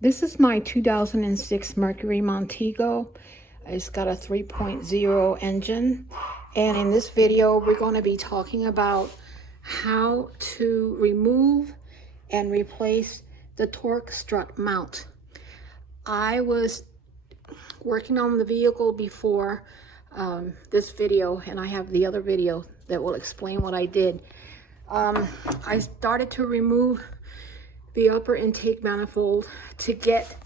This is my 2006 Mercury Montego. It's got a 3.0 engine. And in this video, we're going to be talking about how to remove and replace the torque strut mount. I was working on the vehicle before this video, and I have the other video that will explain what I did. I started to remove the upper intake manifold to get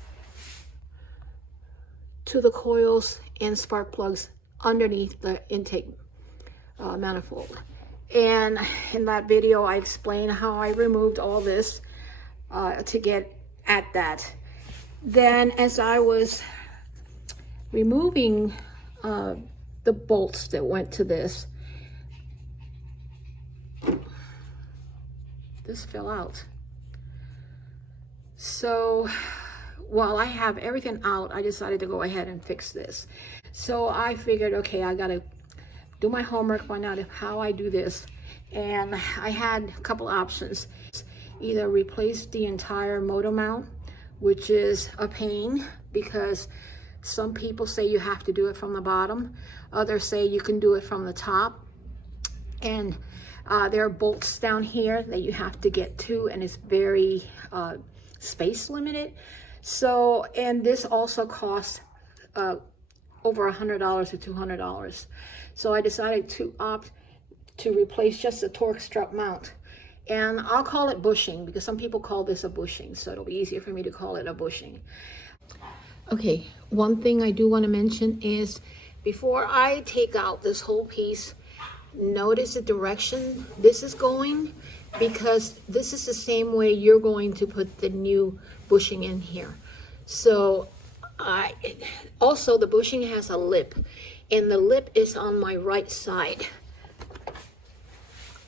to the coils and spark plugs underneath the intake manifold. And in that video, I explained how I removed all this to get at that. Then as I was removing the bolts that went to this fell out. So while I have everything out, I decided to go ahead and fix this. So I figured, okay, I gotta do my homework, find out how I do this. And I had a couple options. Either replace the entire motor mount, which is a pain because some people say you have to do it from the bottom. Others say you can do it from the top. And there are bolts down here that you have to get to, and it's very space limited. So, and this also costs over $100 to $200. So I decided to opt to replace just the torque strut mount. And I'll call it bushing because some people call this a bushing, so it'll be easier for me to call it a bushing. Okay, one thing I do want to mention is before I take out this whole piece, notice the direction this is going, because this is the same way you're going to put the new bushing in here. So also the bushing has a lip, and the lip is on my right side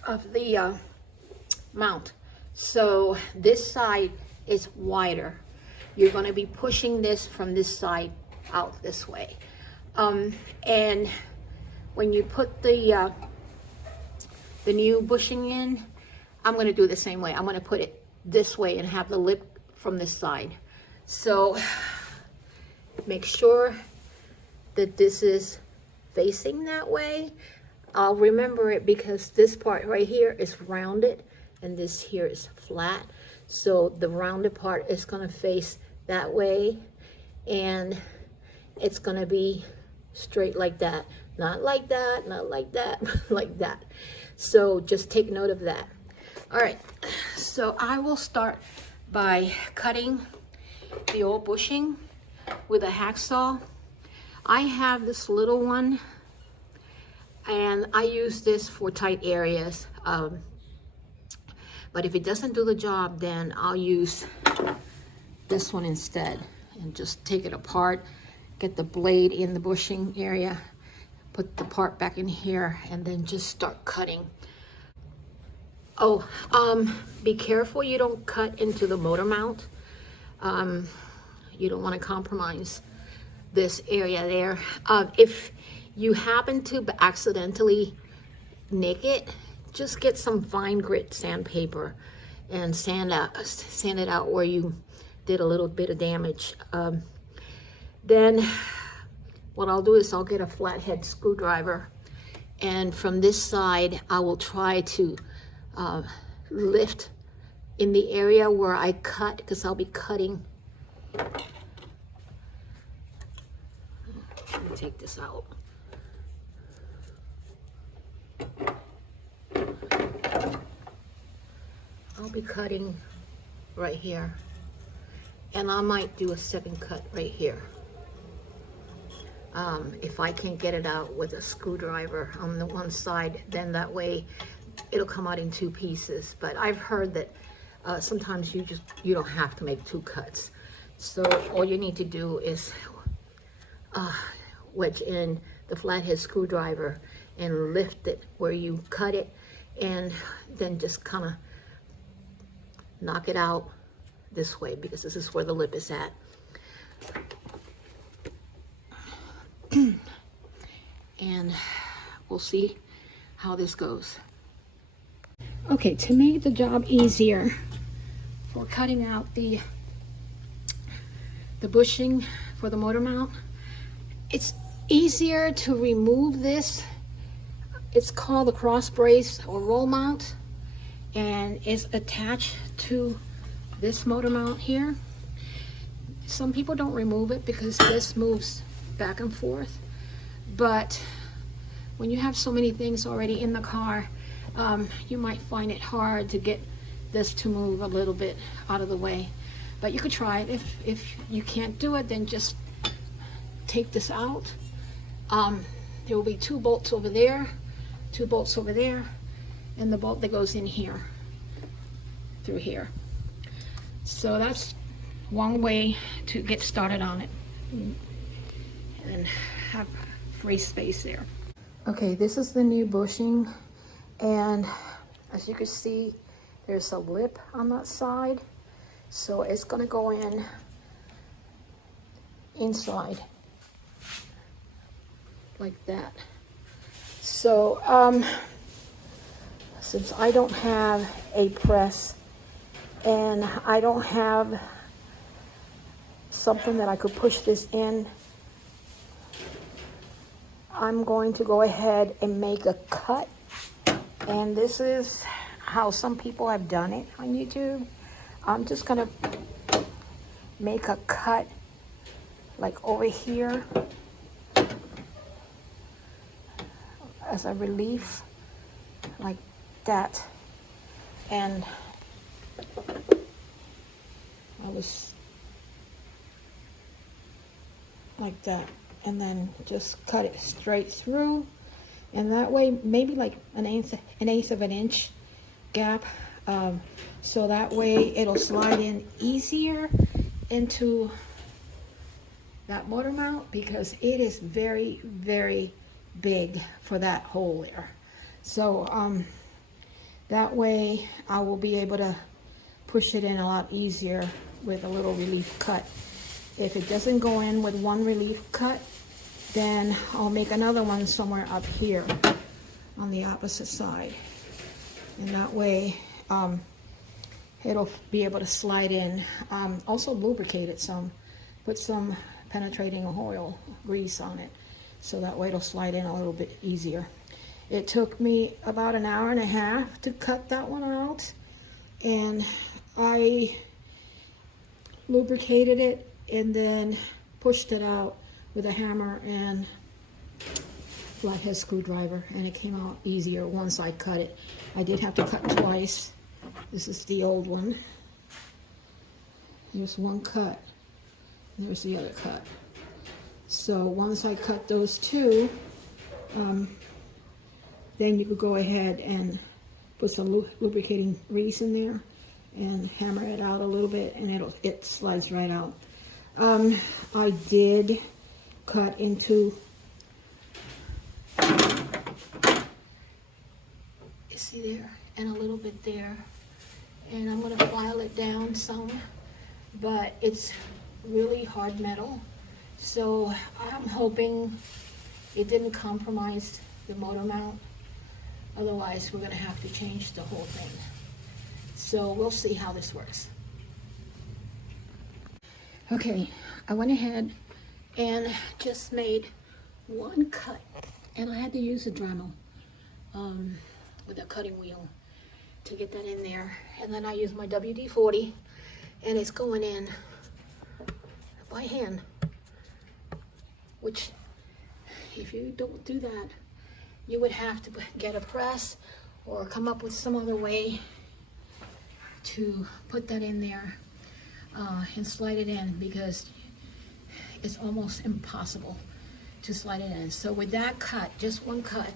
of the mount. So this side is wider. You're going to be pushing this from this side out this way. And when you put the new bushing in, I'm going to do the same way. I'm going to put it this way and have the lip from this side. So make sure that this is facing that way. I'll remember it because this part right here is rounded and this here is flat. So the rounded part is going to face that way, and it's going to be straight like that. Not like that, not like that, like that. So just take note of that. All right, so I will start by cutting the old bushing with a hacksaw. I have this little one, and I use this for tight areas. But if it doesn't do the job, then I'll use this one instead and just take it apart, get the blade in the bushing area, put the part back in here, and then just start cutting. Oh, be careful you don't cut into the motor mount. You don't want to compromise this area there. If you happen to accidentally nick it, just get some fine grit sandpaper and sand it out where you did a little bit of damage. Then what I'll do is I'll get a flathead screwdriver, and from this side I will try to lift in the area where I cut, because I'll be cutting. Let me take this out. I'll be cutting right here, and I might do a second cut right here. If I can't get it out with a screwdriver on the one side, then that way it'll come out in two pieces. But I've heard that sometimes you don't have to make two cuts. So all you need to do is wedge in the flathead screwdriver and lift it where you cut it, and then just kind of knock it out this way, because this is where the lip is at. And we'll see how this goes. Okay, to make the job easier for cutting out the the bushing for the motor mount. It's easier to remove this. It's called the cross brace or roll mount, and it's attached to this motor mount here. Some people don't remove it because this moves back and forth, but when you have so many things already in the car, you might find it hard to get this to move a little bit out of the way. But you could try it. If you can't do it, then just take this out. There will be 2 bolts over there, 2 bolts over there, and the bolt that goes in here, through here. So that's one way to get started on it and have free space there. Okay, this is the new bushing, and as you can see, there's a lip on that side, so it's going to go in inside like that. So since I don't have a press and I don't have something that I could push this in, I'm going to go ahead and make a cut. And this is how some people have done it on YouTube. I'm just gonna make a cut like over here as a relief, like that. And I was like that, and then just cut it straight through, and that way maybe like an eighth of an inch gap, so that way it'll slide in easier into that motor mount, because it is very, very big for that hole there. So that way I will be able to push it in a lot easier with a little relief cut. If it doesn't go in with one relief cut, then I'll make another one somewhere up here on the opposite side, and that way it'll be able to slide in. Also lubricate it some, put some penetrating oil grease on it, so that way it'll slide in a little bit easier. It took me about an hour and a half to cut that one out, and I lubricated it and then pushed it out with a hammer and flathead screwdriver, and it came out easier once I cut it. I did have to cut twice. This is the old one. There's one cut. There's the other cut. So once I cut those two, then you could go ahead and put some lubricating grease in there and hammer it out a little bit, and it slides right out. I did cut into, you see there, and a little bit there, and I'm going to file it down some, but it's really hard metal, so I'm hoping it didn't compromise the motor mount. Otherwise we're going to have to change the whole thing. So we'll see how this works. Okay, I went ahead and just made one cut, and I had to use a Dremel with a cutting wheel to get that in there, and then I used my WD-40, and it's going in by hand, which if you don't do that, you would have to get a press or come up with some other way to put that in there and slide it in, because it's almost impossible to slide it in. So with that cut, just one cut,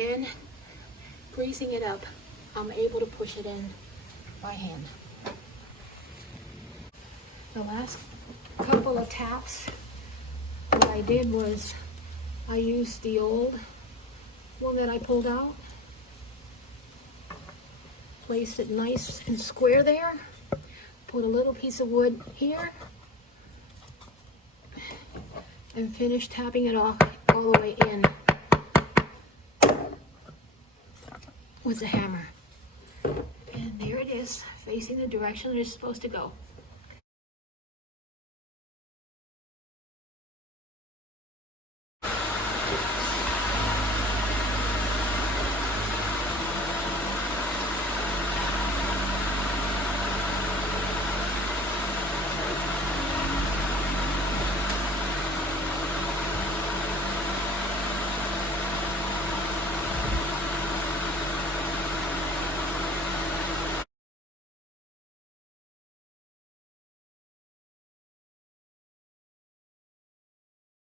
and greasing it up, I'm able to push it in by hand. The last couple of taps, what I did was I used the old one that I pulled out, placed it nice and square there, put a little piece of wood here, and finished tapping it off all the way in with the hammer. And there it is, facing the direction it's supposed to go.